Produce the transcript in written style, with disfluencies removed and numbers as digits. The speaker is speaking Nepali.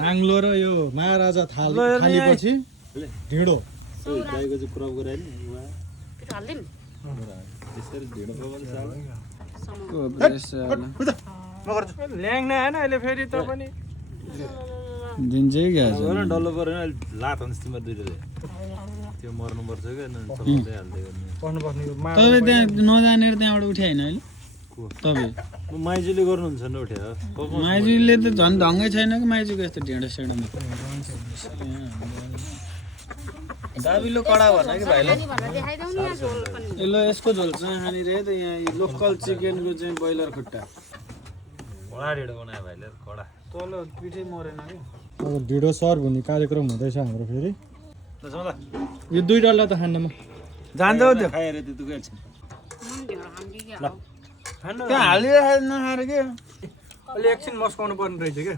नाङ्लो र यो महाराजा थालेपछि ढिँडो गाईको चाहिँ क्रप गरायो नि त्यसरी ढिँडो पकाउनु ल्याङ नै होइन अहिले फेरि त पनि दिन्छ क्या डल्लो परेन अहिले लात हुन्छ तिम्रो दुइटोले त्यो मर्नुपर्छ क्या चलाउँदै हाल्दै गर्ने तपाईँ त्यहाँ नजानेर त्यहाँबाट उठाइ होइन अहिले तपाईँ माइजूले गर्नुहुन्छ नि उठ्या माइजूले त झन् ढङ्गै छैन कि माइजूको यस्तो ढिँडो सेडोमा दाबिलो कडा भन कि भाइले ल यसको झोल चाहिँ खानेर त यहाँ लोकल चिकनको चाहिँ ब्रोइलर खुट्टा कडा ढिँडो बनायो भाइले कडा तल पिठै मरेन कि अब ढिँडो सर्भ हुने कार्यक्रम हुँदैछ हाम्रो फेरि ल जाउँला यो 2 डल्ला त खान्नमा जान्छ हो त्यो खाएर त्यो दुखेल छ त्यहाँ हालिरहेको नखाएर के अहिले एकछिन मस्काउनु पर्ने रहेछ क्या